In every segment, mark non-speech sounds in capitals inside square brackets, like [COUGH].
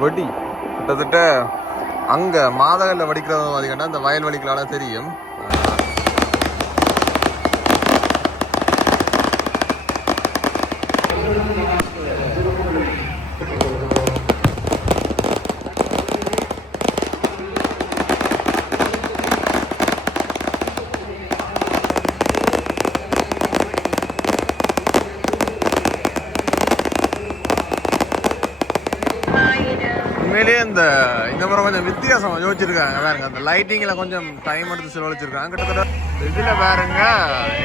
வெடி. கிட்டத்தட்ட அங்க மாதகல்ல வடிக்கிறது அந்த இந்த வயல்வெளிகளால தெரியும் உண்மையிலேயே இந்த இந்த முறை கொஞ்சம் வித்தியாசம் யோசிச்சிருக்காங்க பாருங்க. அந்த லைட்டிங்கில் கொஞ்சம் டைம் எடுத்து செலவழிச்சிருக்காங்க. கிட்டத்தட்ட இதில் பாருங்க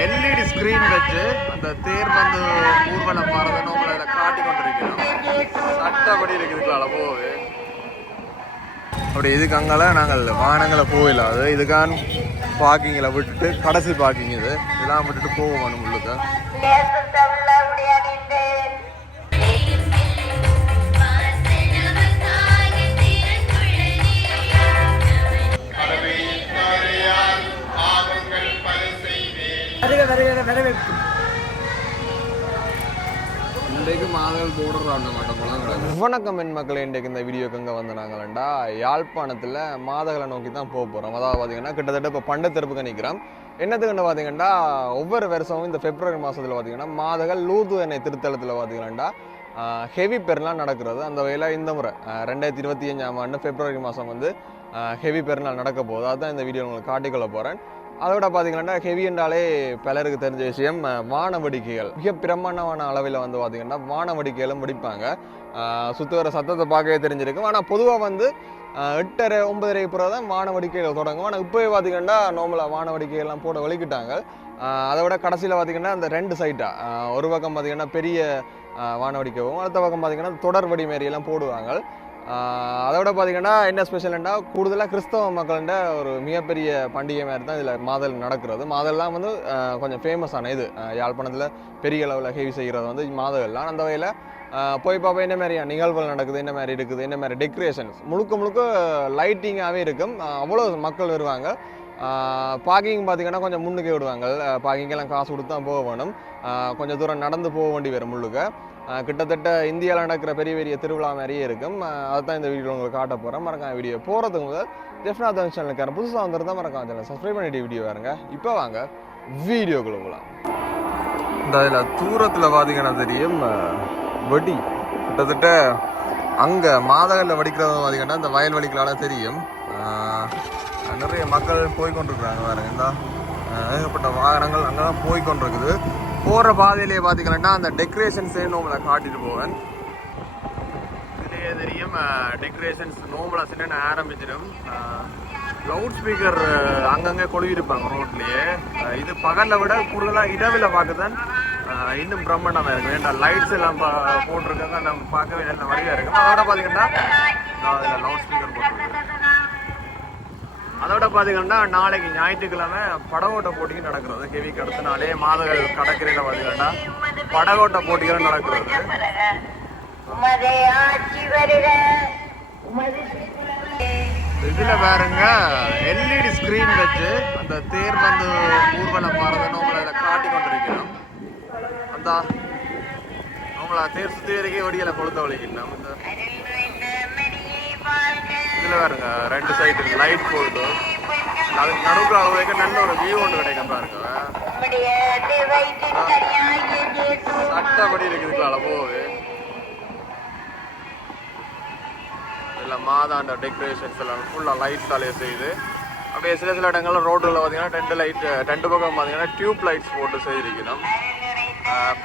எல்இடி ஸ்க்ரீன் வச்சு அந்த தேர் வந்து ஊர்வலம் போகிறத உங்களை இதில் காட்டி கொண்டிருக்கிறோம். சட்டப்படி இருக்குதுங்களா போவே அப்படி இதுக்கு அங்கெல்லாம் நாங்கள் வானங்களை போகல அது இதுக்கான் பார்க்கிங்கில் விட்டுட்டு கடைசி பார்க்கிங் இது. இதெல்லாம் விட்டுட்டு போவோம் உள்ளுக்கு. போடுறாங்க மாட்டோம் வணக்கம் என் மக்களே இன்றைக்கு இந்த வீடியோக்கு எங்கே வந்து நாங்களா யாழ்ப்பாணத்தில் மாதகளை நோக்கி தான் போக போகிறோம் அதாவது பார்த்தீங்கன்னா கிட்டத்தட்ட இப்போ பண்ட தெருப்புக்கு நிற்கிறோம் என்னத்துக்குன்னு பார்த்தீங்கன்னா ஒவ்வொரு வருஷமும் இந்த பிப்ரவரி மாதத்தில் பார்த்தீங்கன்னா மாதகள் லூது எண்ணெய் திருத்தலத்தில் பார்த்தீங்கன்னா ஹெவி பெருநாள் நடக்கிறது அந்த வகையில் இந்த முறை ரெண்டாயிரத்தி இருபத்தி அஞ்சாம் ஆண்டு பிப்ரவரி மாதம் வந்து ஹெவி பெருநாள் நடக்க போகுது அதுதான் இந்த வீடியோ உங்களுக்கு காட்டிக்கொள்ள போகிறேன் அதோட பார்த்தீங்கன்னா ஹெவி என்றாலே பலருக்கு தெரிஞ்ச விஷயம் வானவடிக்கைகள். மிக பிரமாண்டமான அளவில் வந்து பார்த்தீங்கன்னா வானவடிக்கைகளும் வெடிப்பாங்க. சுற்று வர சத்தத்தை பார்க்கவே தெரிஞ்சிருக்கும். ஆனால் பொதுவாக வந்து எட்டரை ஒன்பதரை பிறகு தான் வானவடிக்கைகள் தொடங்கும். ஆனால் இப்போவே பார்த்தீங்கன்னா நார்மலாக வானவடிக்கைகள்லாம் போட வலிக்கிட்டாங்க. அதை விட கடைசியில் பார்த்திங்கன்னா அந்த ரெண்டு சைட்டாக ஒரு பக்கம் பார்த்தீங்கன்னா பெரிய வானவடிக்கவும் அடுத்த பக்கம் பார்த்திங்கன்னா தொடர் வெடி மாரி எல்லாம் போடுவாங்க. அதோட பார்த்தீங்கன்னா என்ன ஸ்பெஷல்னா கூடுதலாக கிறிஸ்தவ மக்கள்கிட்ட ஒரு மிகப்பெரிய பண்டிகை மாதிரி தான் இதில் மாதல் நடக்கிறது. மாதல்லாம் வந்து கொஞ்சம் ஃபேமஸான இது. யாழ்ப்பாணத்தில் பெரிய அளவில் ஹெவி செய்கிறது வந்து மாதங்கள்லாம் அந்த வகையில் போய் பார்ப்போம் என்ன மாதிரி நிகழ்வுகள் நடக்குது என்ன மாதிரி இருக்குது என்ன மாதிரி டெக்கரேஷன்ஸ் முழுக்க முழுக்க லைட்டிங்காகவே இருக்கும். அவ்வளோ மக்கள் வருவாங்க. பார்க்கிங் பார்த்தீங்கன்னா கொஞ்சம் முன்னுக்கே விடுவாங்க. பார்க்கிங்கெல்லாம் காசு கொடுத்து தான் போக வேணும் கொஞ்சம் தூரம் நடந்து போக வேண்டி வரும் முள்ளுக்க கிட்டத்தட்ட இந்தியாவில் நடக்கிற பெரிய பெரிய திருவிழா மாதிரியே இருக்கும். அதுதான் இந்த வீடியோ உங்களுக்கு காட்ட போகிறேன் மறக்காம வீடியோ போகிறதுக்கு முதல் ஜெஃப்னா தமிழ் சேனலுக்கான புதுசாக வந்திருந்தா மறக்காம சேனல் சப்ஸ்கிரைப் பண்ணிட்டு வீடியோ வாருங்க இப்போ வாங்க வீடியோக்குள்ள போகலாம் இந்த இதில் தூரத்தில் பார்த்தீங்கன்னா தெரியும் வடி வெடி. கிட்டத்தட்ட அங்கே மாதகல்ல வெடிக்கிறது பார்த்தீங்கன்னா இந்த வயல்வெளிகளால தெரியும். நிறைய மக்கள் போய் கொண்டிருக்கிறாங்க பாருங்க இந்த. ஏகப்பட்ட வாகனங்கள் அங்கே தான் போய் கொண்டிருக்குது. போகிற பாதையிலே பார்த்தீங்கன்னா அந்த டெக்கரேஷன்ஸ் நோம்பலை காட்டிட்டு போவேன். இதுலேயே தெரியும் டெக்கரேஷன்ஸ் நோம்பலை சின்ன ஆரம்பிச்சிடும். லவுட் ஸ்பீக்கர் அங்கங்கே கொழுவிருப்பாங்க ரோட்லேயே இது பகலில் விட கூடுதலாக இரவில் பார்க்குதான் இன்னும் பிரம்மாண்டமாக இருக்கும். ஏன்னா லைட்ஸ் எல்லாம் போட்டிருக்காங்க நம்ம பார்க்கவே நல்ல வழியாக இருக்கும். அதோட பார்த்தீங்கன்னா அதில் லவுட் ஸ்பீக்கர் போட்டிருக்கேன். அதோட பார்த்தீங்கன்னா நாளைக்கு ஞாயிற்றுக்கிழமை படகோட்ட போட்டிகள் நடக்கிறது. கெவிக்கு அடுத்த நாளே மாதங்கள் கடற்கரையில் பார்த்தீங்கன்னா படகோட்ட போட்டிகள் நடக்கிறது. இதில் இதுல பாருங்க எல்இடி ஸ்கிரீன் வச்சு அந்த தேர் வந்து ஊர்வலம் பாருங்க. நம்மள இதை காட்டி கொண்டிருக்கிறோம். அந்த நம்மள தேர் சுத்தி வரைக்கும் ஒடிகளை கொளுத்த வலிக்கணும் இந்த இதுல பாருங்க ரெண்டு சைடு லைட் போட்டு அதுக்கு நடுவுல அளவுக்கு நல்ல ஒரு வியூ ஒன்று கிடைக்கும் பாருங்க. சட்டப்படி இருக்குது அளவோவே இதில் மாதாண்ட டெக்கரேஷன்ஸ் எல்லாம் ஃபுல்லாக லைட்ஸாலே செய்யுது. அப்படியே சில சில இடங்கள்லாம் ரோட்டில் பார்த்தீங்கன்னா டென்ட் லைட் டென்ட் பக்கம் பார்த்தீங்கன்னா டியூப் லைட்ஸ் போட்டு செய்திருக்கணும்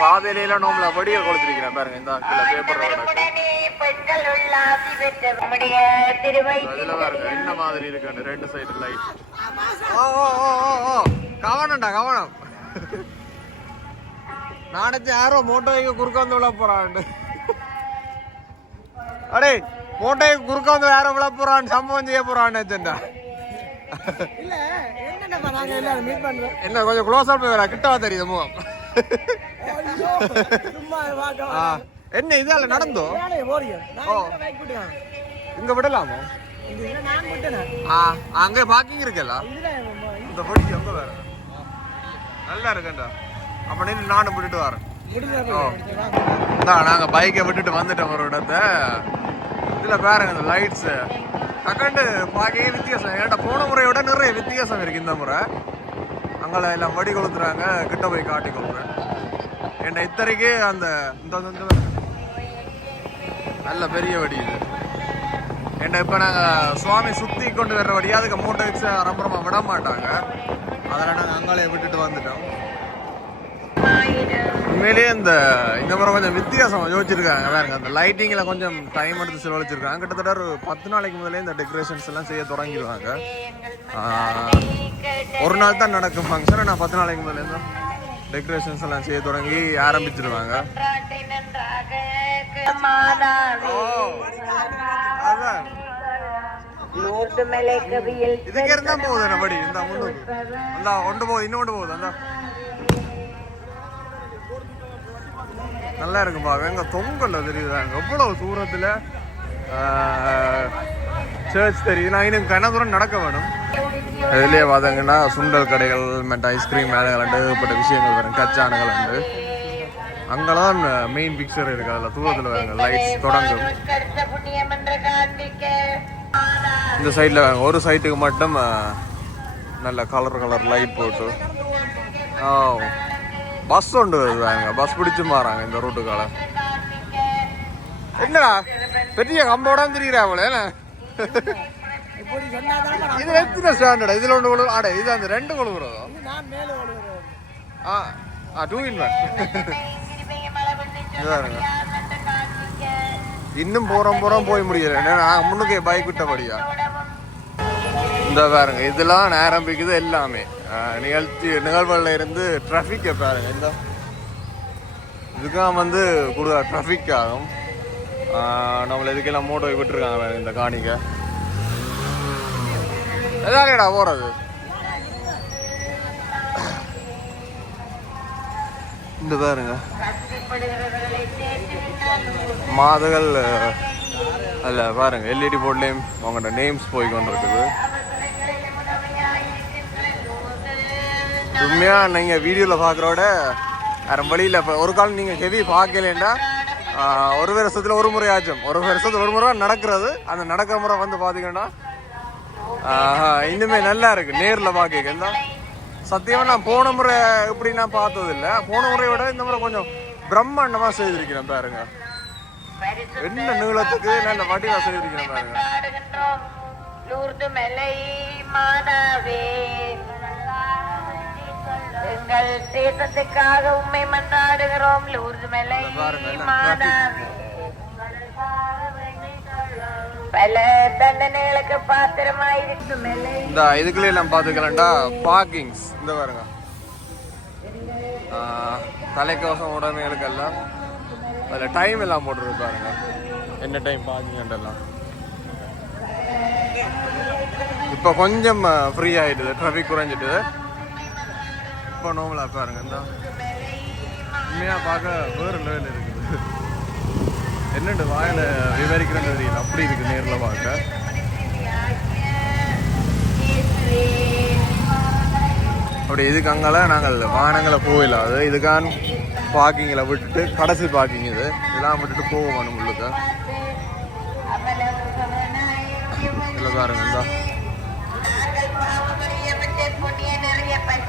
பாதையிலாம் நோம்பில் வடியை கொடுத்துருக்கிறேன் பாருங்க. இந்த கீழே பேப்பர் பெண்கள் உள்ளாசி பெற்ற உம்முடைய திருவயிற்றின் அதில் பாருங்க என்ன மாதிரி இருக்கு ரெண்டு சைடு லைட் கவனம்டா கவனம். நானச்சு யாரோ மோட்டோய்க்கு குறுக்க வந்து விழ போறான் அடே மோட்டோய்க்கு குறுக்க வந்து யாரோ விழ போறான் சம்பவம் செய்ய போறான் பண்றோம் என்ன கொஞ்சம் க்ளோஸ் வரா கிட்டவா தெரியுது முகம்? என்ன இதால நடந்தோ. இங்க விடலாமோ? அங்க இதுல ம- இந்த பொடிக்கு எங்க வேற? நல்லா இருக்கேன்டா. அப்ப நின்று நானும் விட்டுட்டு வரேன். முடிஞ்சா ஓ. போய் வாங்க. இந்தா நாங்க பைக்கை விட்டுட்டு வந்துட்டோம் ஒரு இடத்த. இதுல பாருங்க இந்த லைட்ஸ் டக்கண்டு பார்க்கவே வித்தியாசம். ஏன்டா போன முறையோட நிறைய வித்தியாசம் இருக்கு இந்த முறை. அங்கே எல்லாம் வடி கொளுத்துறாங்க கிட்ட போய் காட்டி கொள்றேன் ஏன்டா இத்தனைக்கு அந்த இந்த நல்ல பெரிய வடி இது. ஏன்னா இப்போ நாங்கள் சுவாமி சுற்றி கொண்டு வர்ற வடி அதுக்கு மூட்டை வச்சு அரம்பரமா விட மாட்டாங்க. அதெல்லாம் நாங்கள் அங்காலே விட்டுட்டு வந்துட்டோம். உண்மையிலேயே இந்த இந்த முறை கொஞ்சம் வித்தியாசம் யோசிச்சிருக்காங்க பாருங்க. அந்த லைட்டிங்கில் கொஞ்சம் டைம் எடுத்து செலவழிச்சிருக்காங்க. கிட்டத்தட்ட ஒரு பத்து நாளைக்கு முதலே இந்த டெக்கரேஷன்ஸ் எல்லாம் செய்ய தொடங்கிடுவாங்க. ஒரு நாள் தான் நடக்கும் ஃபங்க்ஷன் ஆனால் பத்து நாளைக்கு முதல்ல தான் டெக்கரேஷன்ஸ் எல்லாம் செய்ய தொடங்கி ஆரம்பிச்சிருவாங்க. மாதாவே. அதான் நூற்று மேலே கவியில் இதுக்கு இருந்தா போகுது என்ன படி? இந்த அந்த ஒன்று போகுது இன்னொன்று போகுது அந்த நல்லா இருக்கும் பாக்க எங்க தொங்கல்ல தெரியுது? அங்க எவ்வளவு தூரத்துல சர்ச் தெரியுது. நான் இன்னும் கன தூரம் நடக்க வேணும். இதுலயே பார்த்தீங்கன்னா சுண்டல் கடைகள் மற்ற ஐஸ்கிரீம் மேலங்கள் ஏகப்பட்ட விஷயங்கள் வரும். கச்சானுகள் உண்டு. அங்கெல்லாம் மெயின் பிக்சர் இருக்கு. அதில் தூரத்தில் வருங்க லைட்ஸ் தொடங்கும். இந்த சைடில் ஒரு சைட்டுக்கு மட்டும் நல்ல கலர் கலர் லைட் போட்டு. ஆ பஸ் ஒன்று வருவாங்க பஸ் பிடிச்சு மாறாங்க இந்த ரூட்டுக்கால என்னடா? பெரிய கம்போட அவளே இது எத்தனை ஸ்டாண்டர்ட் இதுல ஒன்று கொழு அட இது அந்த ரெண்டு கொழுகுறதோ ஆ ஆ டூ இன் ஒன் இதுதான் இன்னும் போகிறோம் போகிறோம் போய் முடியல. ஏன்னா நான் முன்னுக்கு பைக் விட்டபடியா இந்த பாருங்க இதெல்லாம் ஆரம்பிக்குது எல்லாமே. நிகழ்ச்சி நிகழ்வுகளில் இருந்து ட்ராஃபிக்கை பாருங்க இந்த இதுக்காக வந்து கொடுக்க ட்ராஃபிக் ஆகும். ஆஹ் நம்மள இதுக்கெல்லாம் மோட்டோ விட்டுருக்காங்க வேறு இந்த காணிக்கை. எதாலேடா போகிறது இந்த பாருங்க. மாதகள் அல்ல பாருங்க எல்இடி போர்ட்லேயும் அவங்களோட நேம்ஸ் போய் கொண்டிருக்குது உண்மையா நீங்கள் வீடியோவில் பார்க்குறோட வேற வழியில் இப்போ ஒரு கால் நீங்கள் ஹெவி பார்க்கலன்னா ஒரு வருஷத்தில் ஒரு முறை ஆச்சும். ஒரு வருஷத்தில் ஒரு முறை நடக்கிறது. அந்த நடக்கிற முறை வந்து பார்த்தீங்கன்னா இன்னுமே நல்லா இருக்கு. நேரில் பாக்க சத்தியமாக நான் போன முறை இப்படி நான் பார்த்ததில்லை. போன முறையோட இந்த முறை கொஞ்சம் பிரம்மாண்டமா செய்திருக்கிறேன் பாருங்க. என்ன நீளத்துக்கு நல்ல வடிவா செய்திருக்கிறேன் பாருங்க. பாடுகின்றோம் லூர்து மலை மாதாவே எங்கள் தேசத்துக்காக உண்மை மன்றாடுகிறோம் லூர்து மலை பாருங்க, மாதாவே. பல தண்டனைகளுக்கு பாத்திரமாயிருக்கும் இந்த இதுக்குள்ள எல்லாம் பாத்துக்கலாம்டா பார்க்கிங்ஸ் இந்த பாருங்க. தலைக்கவசம் உடமைகளுக்கெல்லாம் அதில் டைம் எல்லாம் போட்டுருக்கு பாருங்க. என்ன டைம் பார்க்கிங்கன்றெல்லாம் இப்போ கொஞ்சம் ஃப்ரீ ஆயிடுது டிராஃபிக் குறைஞ்சிட்டுது. இப்போ நோமலா பாருங்க இந்த. உண்மையாக பார்க்க வேறு லெவல் இருக்குது. என்னண்டு வாயில விவரிக்கிறேன்னு தெரியல. அப்படி இருக்கு நேரில் பார்க்க. அப்படி இதுக்கு நாங்கள் வானங்களை போகல அது இதுக்கான் பார்க்கிங்கில் விட்டுட்டு கடைசி பார்க்கிங் இது. இதெல்லாம் விட்டுட்டு போவோம் வேணும் இல்லை பாருங்க இந்த.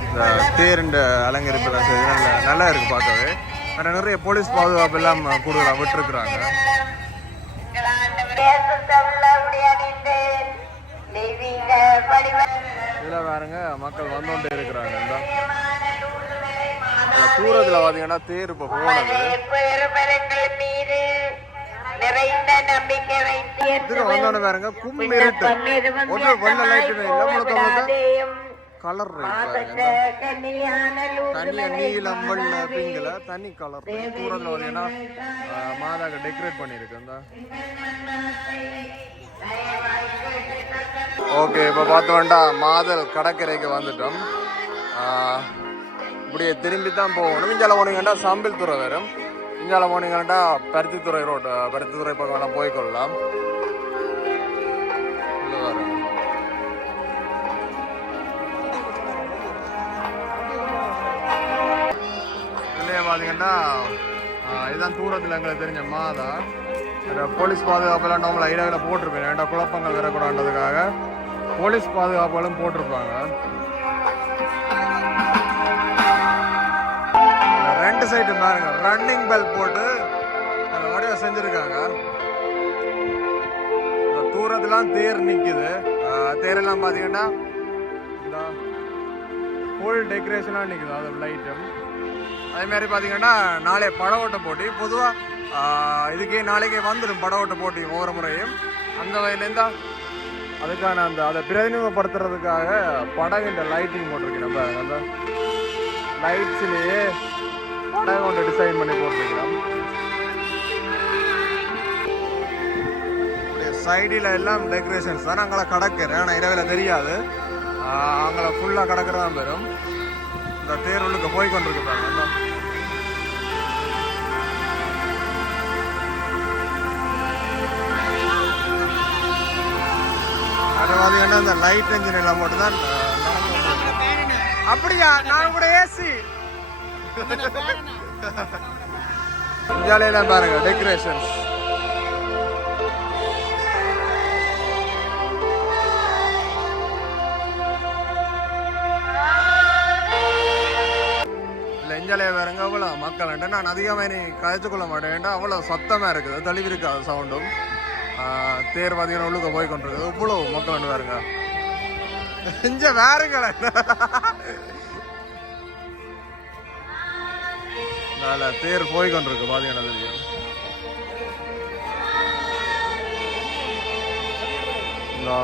இந்த தேருண்ட அலங்கரிப்பெல்லாம் செய்து நல்ல நல்லா இருக்குது பார்க்கவே. ஆனால் நிறைய போலீஸ் பாதுகாப்பு எல்லாம் கூடுதலாக விட்டுருக்குறாங்க. இதில் பாருங்க மக்கள் வந்தோண்டே இருக்கிறாங்க. இந்த தூரத்தில் பார்த்தீங்கன்னா தேர் இப்போ போனது. வந்தோடனே பாருங்க கும் இருட்டு. ஒரு வெள்ள லைட்டுமே இல்லை. முழுக்க முழுக்க கலர் பாருங்க. தனியா நீலம் வெள்ள பிங்கில் தனி கலர் தூரத்தில் பார்த்தீங்கன்னா மாதாக்கு டெக்கரேட் பண்ணியிருக்கு. இந்த ஓகே இப்போ பார்த்தோம்டா மாதல் கடற்கரைக்கு வந்துட்டோம். இப்படியே திரும்பி தான் போகணும். இஞ்சால போனீங்கன்னா சம்பில் துறை வரும். இஞ்சால போனீங்கன்னா பருத்தித்துறை ரோடு பருத்தித்துறை பக்கம் வேணால் போய்க்கொள்ளலாம். பார்த்தீங்கன்னா இதுதான் தூரத்தில் எங்களுக்கு தெரிஞ்ச மாதா. போலீஸ் பாதுகாப்பெல்லாம் நார்மல் ஐடியாவில் போட்டிருப்பேன் ஏன்டா குழப்பங்கள் வரக்கூடாதுக்காக போலீஸ் பாதுகாப்பெல்லாம் போட்டிருப்பாங்க. ரெண்டு சைடு பாருங்க. ரன்னிங் பெல் போட்டு அந்த வடிவம் செஞ்சுருக்காங்க. தூரத்துலாம் தேர் நிற்குது தேரெல்லாம் பார்த்தீங்கன்னா இந்த ஃபுல் டெக்கரேஷனாக நிற்குது அது லைட்டும் அதே மாதிரி பார்த்தீங்கன்னா நாளை பட போட்டி. பொதுவாக இதுக்கே நாளைக்கே வந்துடும் பட ஓட்ட போட்டி ஒவ்வொரு முறையும். அந்த வகையிலேருந்தா அதுக்கான அந்த அதை பிரதிநிதிப்படுத்துறதுக்காக படகுன்ற லைட்டிங் போட்டிருக்கேன் நம்ம அந்த லைட்ஸ்லேயே படகு ஒன்று டிசைன் பண்ணி போட்டிருக்கிறோம். சைடில் எல்லாம் டெக்கரேஷன்ஸ் தான். அங்கே கடக்கிறேன். ஆனால் இரவில் தெரியாது. அங்கே ஃபுல்லாக கடக்கிறதான் பெறும் இந்த தேர் உள்ளுக்கு போய் கொண்டிருக்கு பாருங்க. அது பார்த்தீங்கன்னா இந்த லைட் என்ஜின் எல்லாம் மட்டும் தான் அப்படியா? நான் கூட ஏசி இந்தியாவிலாம் பாருங்க டெக்கரேஷன்ஸ் இல்லை வேறுங்க அவ்வளோ மக்கள் நான் அதிகமாக நீ கதைச்சு கொள்ள மாட்டேன். அவ்வளோ சத்தமாக இருக்குது. தெளிவு இருக்காது சவுண்டும் தேர் பார்த்தீங்கன்னா உள்ளுக்க போய் கொண்டிருக்குது இவ்வளோ மக்கள் வந்து வேறுங்க இஞ்ச வேறுங்கள நல்ல தேர் போய் கொண்டிருக்கு பார்த்தீங்கன்னா தெரியும் இந்தா.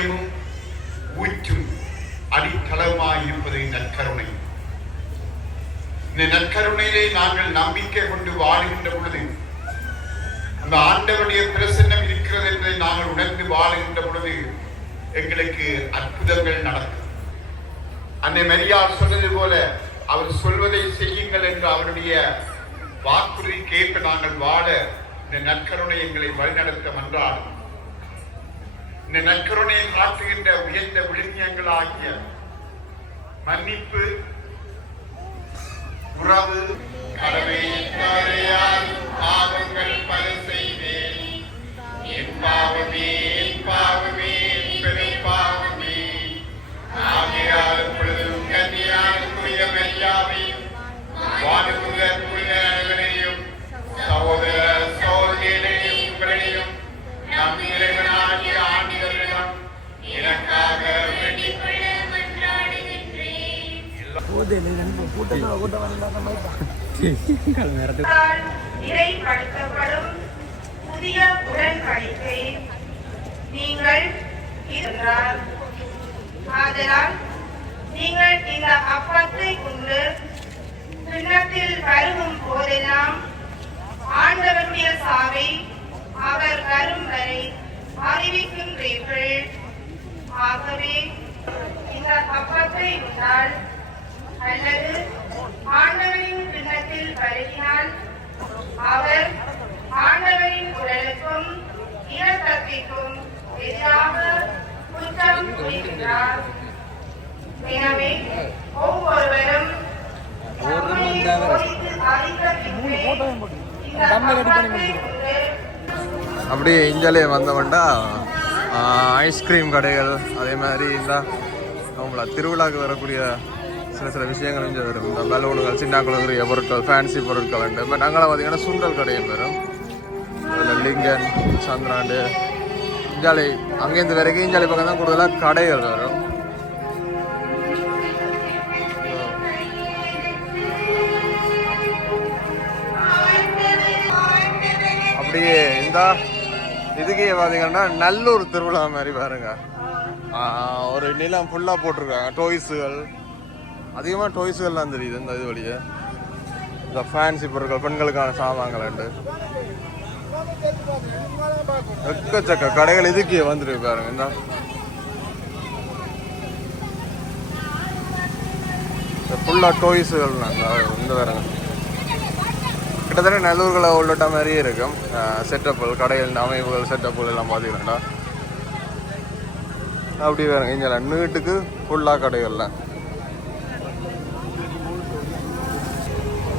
மையமும் ஊற்றும் அடித்தளமாய் இருப்பது நற்கருணை. இந்த நற்கருணையிலே நாங்கள் நம்பிக்கை கொண்டு வாழுகின்ற பொழுது அந்த ஆண்டவருடைய பிரசன்னம் இருக்கிறது என்பதை நாங்கள் உணர்ந்து வாழுகின்ற பொழுது எங்களுக்கு அற்புதங்கள் நடக்கும். அன்னை மரியாள் சொன்னது போல அவர் சொல்வதை செய்யுங்கள் என்று அவருடைய வாக்குறுதி கேட்க நாங்கள் வாழ இந்த நற்கருணை எங்களை வழிநடத்த மன்றாடும் இந்த நற்கருணையை காட்டுகின்ற உயர்ந்த விழுங்கியங்களாகிய மன்னிப்பு உறவு கடமை பாவங்கள் ஆகவே இந்த அப்பத்தை உண்டால் அல்லது ஆண்டவரின் கிண்ணத்தில் பருகினால் அவர் ஆண்டவரின் உடலுக்கும் இரத்தத்திற்கும் எதிராக குற்றம் புரிகின்றார். எனவே ஒவ்வொருவரும் அப்படியே இஞ்சாலே வந்தவன்டா ஐஸ்கிரீம் கடைகள் அதே மாதிரி இந்த அவங்கள திருவிழாவுக்கு வரக்கூடிய சில சில விஷயங்கள் இங்கே வரும். இந்த பலூனுகள் சின்ன குழந்தைய பொருட்கள் ஃபேன்சி பொருட்கள் உண்டு. இப்போ நாங்களாம் பார்த்தீங்கன்னா சுண்டல் கடையும் வரும் அதில் லிங்கன் சந்திராண்டு இஞ்சாலை அங்கேருந்து வரைக்கும் இஞ்சாலை பக்கம் தான் கூடுதலாக கடைகள் வரும். அப்படியே இந்த இதுக்கே பார்த்தீங்கன்னா நல்லூர் திருவிழா மாதிரி பாருங்க. ஒரு நிலம் ஃபுல்லாக போட்டிருக்காங்க. டோய்ஸுகள் அதிகமாக டோய்ஸுகள்லாம் தெரியுது இந்த இது வழியே. இந்த ஃபேன்சி பொருட்கள் பெண்களுக்கான சாமான்கள் உண்டு. எக்கச்சக்க கடைகள் இதுக்கே வந்துருக்கு பாருங்க இந்த. ஃபுல்லாக டோய்ஸுகள் இந்த வேறுங்க கிட்டத்தட்ட நல்லூர்களை உள்ளட்ட மாதிரியே இருக்கும். செட்டப்புகள் கடைகள் அமைப்புகள் செட்டப்புகள் எல்லாம் பார்த்தீங்கன்னா அப்படி வேறுங்க இங்கே நீட்டுக்கு ஃபுல்லாக கடைகள்ல.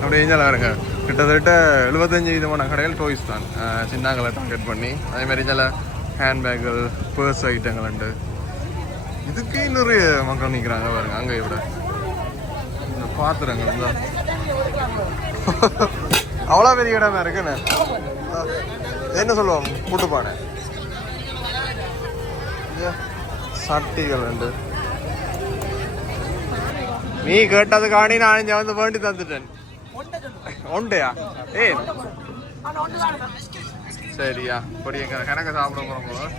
அப்படி இங்கே இருங்க கிட்டத்தட்ட எழுபத்தஞ்சு விதமான கடைகள் டோய்ஸ் தான். சின்னாங்களை டார்கெட் பண்ணி. அதே மாதிரி இதில் ஹேண்ட்பேக்குகள் பர்ஸ் ஐட்டங்கள் உண்டு. இதுக்கே நிறைய மக்கள் நிற்கிறாங்க பாருங்க அங்கே விட இந்த பாத்திரங்கள் இந்த [LAUGHS] அவ்வளோ பெரிய இடமா இருக்குன்னு. என்ன சொல்லுவோம்? கூட்டுப்பானை. சட்டிகள் உண்டு நீ கேட்டது காணி நான் இங்கே வந்து வேண்டி தந்துட்டேன். உண்டையா? ஏய். சரியா. இப்படி எங்க கணக்கு சாப்பிட போறோம்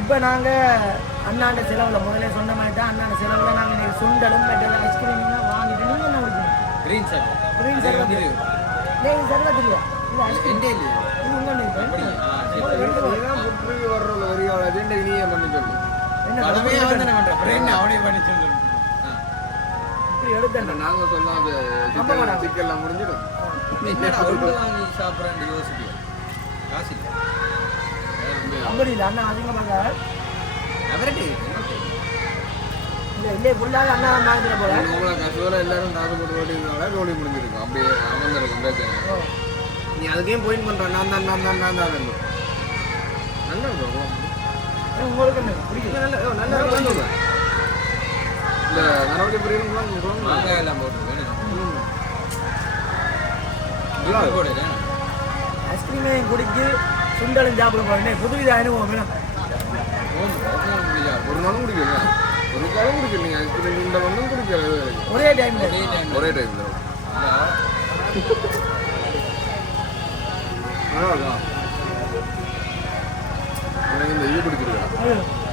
இப்போ நாங்கள் அண்ணாண்ட செலவில் முதல்ல சொன்ன மாதிரி தான் அண்ணாண்ட செலவில் நாங்கள் சுண்டலும் மற்ற ஐஸ்கிரீம்லாம் தானே பண்றான் அப்புறம் என்ன அவனே பண்ணி சொல்லணும் இப்படி எடுத்தேன் நாங்க சொல்லாத. சிக்கல்லாம் முடிஞ்சிடும். சாப்பிட்றேன்னு யோசிக்க காசு அப்படி இல்லை அண்ணா அதிகமாக அவர்கிட்ட இல்லை ஃபுல்லாக அண்ணா வாங்கிட்டு போல உங்களை எல்லாரும் காசு போட்டு ஓட்டினால ரோலி முடிஞ்சிருக்கும் அப்படியே அமர்ந்திருக்கும் பிரச்சனை நீ அதுக்கே பாயிண்ட் பண்ற நான் தான் நான் தான் நான் தான் நல்லா இருக்கும் உங்களுக்கு என்ன பிடிக்கும் நல்ல இந்த நடவடிக்கை எல்லாம் போட்டு வேணும் நல்லா. போடல ஐஸ்கிரீமையும் குடிக்கு சுண்டலும் சாப்பிட போகிறேன் புது வித அனுபவம் வேணும் ஒரு நாளும் குடிக்கல ஒரு காலம் குடிக்கல நீங்க ஐஸ்கிரீம் இந்த ஒன்றும் குடிக்கல. ஒரே டைமில் ஒரே டைம்ல எனக்கு இந்த இது பிடிச்சிருக்கா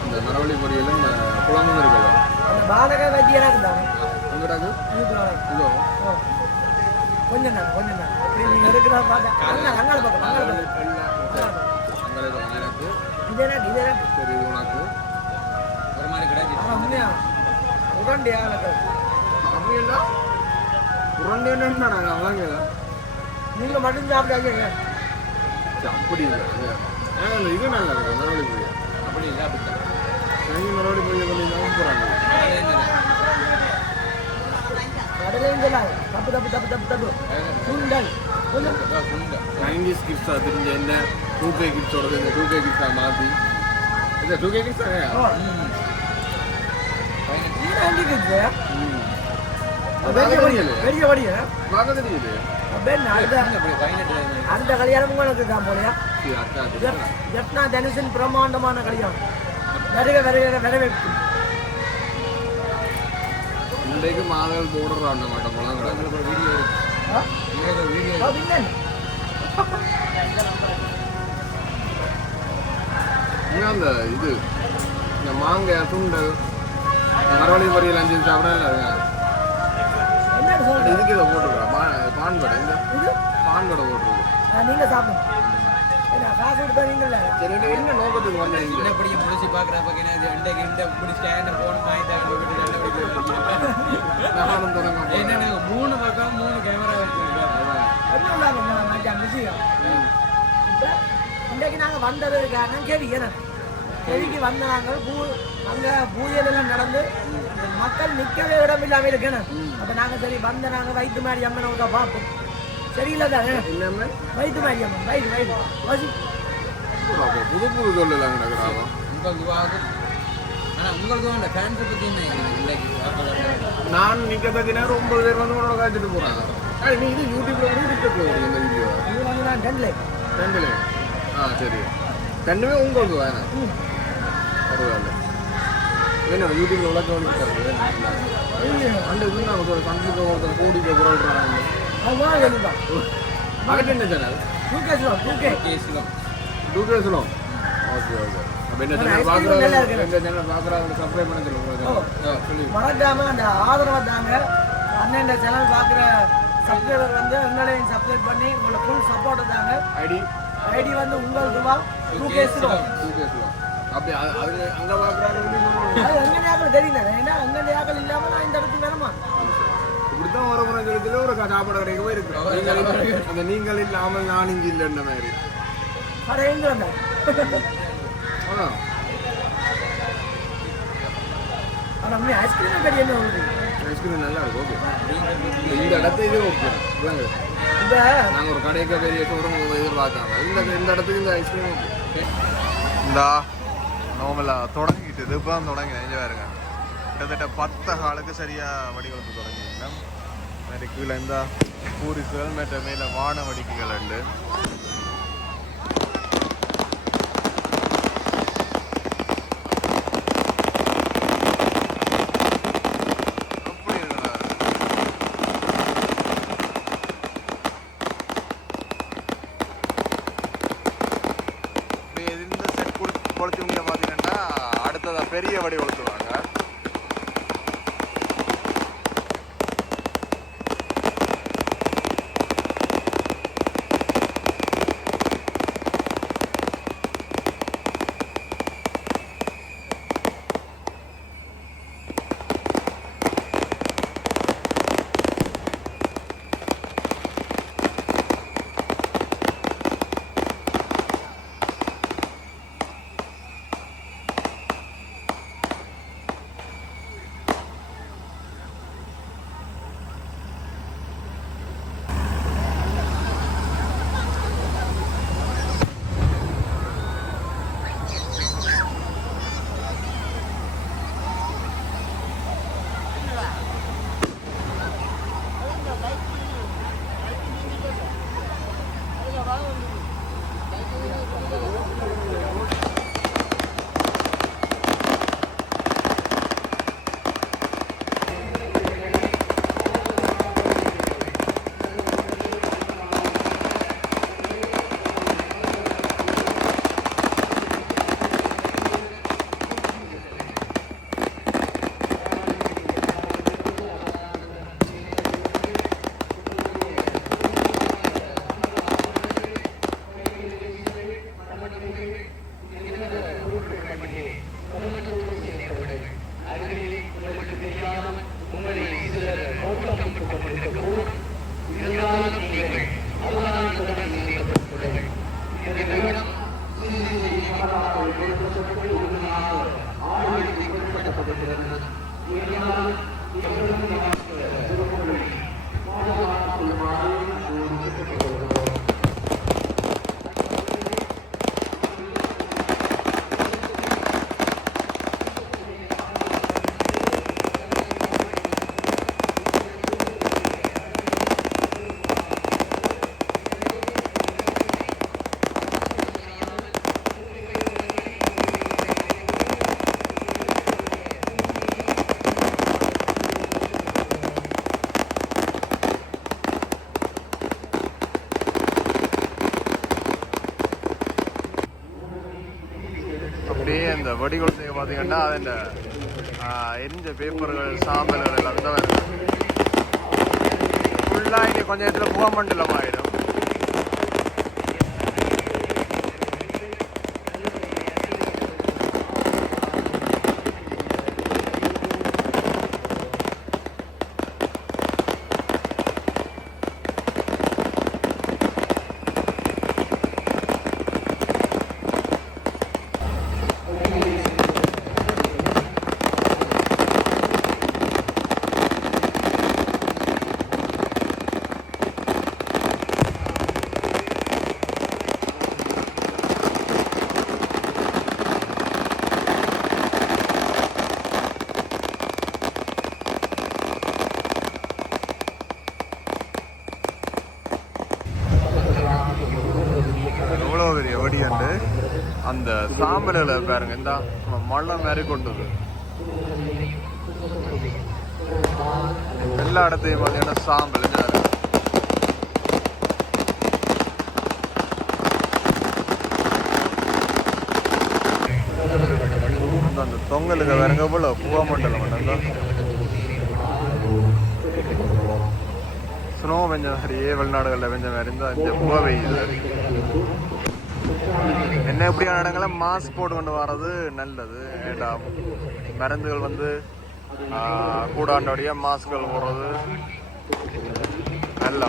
இந்த மரவள்ளி பொரியலும் இருக்குல்ல அந்த பாதக வட்டியாக இருந்தாங்க அங்கடாக்கு இதோ கொஞ்சம் தான் கொஞ்சம் தான் பார்க்க அண்ணா அங்கால பக்கம் அங்கால பக்கம் அங்கே எனக்கு இதே சரி இது உனக்கு ஒரு அப்படின்னா உருண்டை நாங்கள் அவளாங்க நீங்கள் மட்டும் சாப்பிடாதீங்க அப்படி இல்லை இது நல்லா இருக்கு மரவள்ளி பொரியல் அப்படி இல்லை அப்படித்தான் சனி மரவள்ளி பொரியல் போகிறாங்க அது தப்பு தப்பு தப்பு தப்பு தப்பு சுண்டல் நைன்டிஸ் கிட்ஸாக தெரிஞ்ச என்ன டூ கே கிட்ஸோட இந்த டூ கே கிட்ஸாக மாற்றி இந்த டூ கே கிட்ஸ் ஓ ம் பதினெட்டு நீ ஆண்டி கிட்ஸு அதான் தெரியல பெரிய படிய பார்க்க தெரியல பெண் அடுத்த அப்படி பதினெட்டு அடுத்த கல்யாணம் உங்களுக்கு தான் போலையா ஜப்னா தனுஷின் பிரம்மாண்டமான கல்யாணம் வருக வருக வரவேற்பு இன்றைக்கு மாதங்கள் போடுற அந்த மாட்டோம்லாம் கிடக்கு வீடியோ அந்த இது இந்த மாங்காய் சுண்டல் மரவள்ளி பொரியல் அஞ்சு சாப்பிடா இல்லை இதுக்கு இதை போட்டுருக்கா? பான் கடை இந்த பான் கடை போட்டுருக்கு? ஆ, நீங்க சாப்பிடுங்க. நான் காசு கொடுத்தா நீங்கள சரி என்ன நோக்கத்துக்கு வந்தீங்க? என்ன இப்படி முடிச்சு பார்க்குறப்ப என்ன அண்டைக்கு இந்த இப்படி ஸ்டாண்ட் போன தொடங்க என்னன்னா மூணு பக்கம் மூணு கேமரா இன்றைக்கு நாங்க வந்தது காரணம் கேள்வி. கேள்விக்கு வந்த நாங்கள் பூ அங்க பூஜைகள் எல்லாம் நடந்து மக்கள் நிக்கவே இடம் இல்லாம இருக்கணும் அப்ப நாங்க சரி வந்த நாங்க வயிற்று மாதிரி அம்மன் ஒருக்கா பார்ப்போம். சரியில்லை தானே? வயிற்று மாதிரி அம்மன் வயிறு வயிறு. வசி. புது புது சொல்லலாம் கிடக்குறாங்க நான் நிக்கத்தக்க நேரம் ஒன்பது பேர் வந்து உன்னோட காய்ச்சிட்டு போறாங்க. நீ இது யூடியூப்ல வந்து டிக்டாக்ல வருது இந்த வீடியோ இது வந்து நான் டன்ல ரெண்டுல ஆ சரி ரெண்டுமே உங்களுக்கு வேணாம் பரவாயில்ல. என்ன யூடியூப்ல உள்ள கவனிக்கிறது அந்த இது நான் ஒரு கண்டிப்பாக ஒருத்தர் கோடி பேர் குரல்றாங்க அதுதான் கண்டிப்பா மகன் என்ன சேனல் டூ கே சொல்லுவோம் two K two okay okay மறக்காம அந்த ஆதரவை தாங்க. அண்ணன் சேனல் சப்ஸ்கிரைபர் வந்து எங்களையும் சப்ஸ்கிரைப் பண்ணி உங்களை ஃபுல் சப்போர்ட் தாங்க. ஐடி. ஐடி வந்து உங்கள் ரூபா டூ கே சொல்லுவோம் டூ பேசலாம் அப்படி அது அங்கே பார்க்குறாங்க தெரியும் தானே ஏன்னா எங்க நேரம் இல்லாம நான் இந்த இடத்துக்கு வேணுமா இப்படித்தான் வர முறை சொல்லத்துல ஒரு சாப்பாடு கடைக்கு போய் இருக்கு அந்த நீங்கள் இல்லாமல் நான் இங்கே இல்லைன்ற மாதிரி. வந்தேன் ஆ. ஆனா உண்மை ஐஸ்கிரீம் கடி என்ன ஐஸ்கிரீம் நல்லா இருக்கு ஓகே இந்த இடத்த இது ஓகே இல்லைங்க நாங்கள் ஒரு கடைக்கு பெரிய ஷோரூம் எதிர்பார்க்காம இந்த இந்த இடத்துக்கு இந்த ஐஸ்கிரீம் ஓகே இந்த. நார்மலாக தொடங்கிட்டு இது இப்போ தான் தொடங்கி நெஞ்சு பாருங்க. கிட்டத்தட்ட பத்து காலுக்கு சரியாக வடிவமைப்பு தொடங்கிட்டோம் மாதிரி கீழே இந்த பூரிசுகள் மற்ற மேலே அப்படியே அந்த பார்த்தீங்கன்னா அதில் எரிஞ்ச பேப்பர்கள் சாம்பல்கள் எல்லாம் தான் வருது ஃபுல்லாக இங்கே கொஞ்சம் இடத்துல புகமண்டலமாக ஆயிடும் அந்த சாம்பல்களை பாருங்க இந்த மழை மாதிரி கொண்டது. எல்லா இடத்தையும் பார்த்தீங்கன்னா சாம்பல் இந்த அந்த தொங்கலுக்கு வேறங்க போல பூவா மண்டல மட்டும் ஸ்னோ பெஞ்ச மாதிரியே வெளிநாடுகளில் பெஞ்ச மாதிரி இருந்தால் இந்த பூவா பெய்யுது. என்ன எப்படியான இடங்களை மாஸ்க் போட்டு கொண்டு வர்றது நல்லது. ஏண்டா மருந்துகள் வந்து கூடாண்டோடைய மாஸ்க்கள் போடுறது நல்ல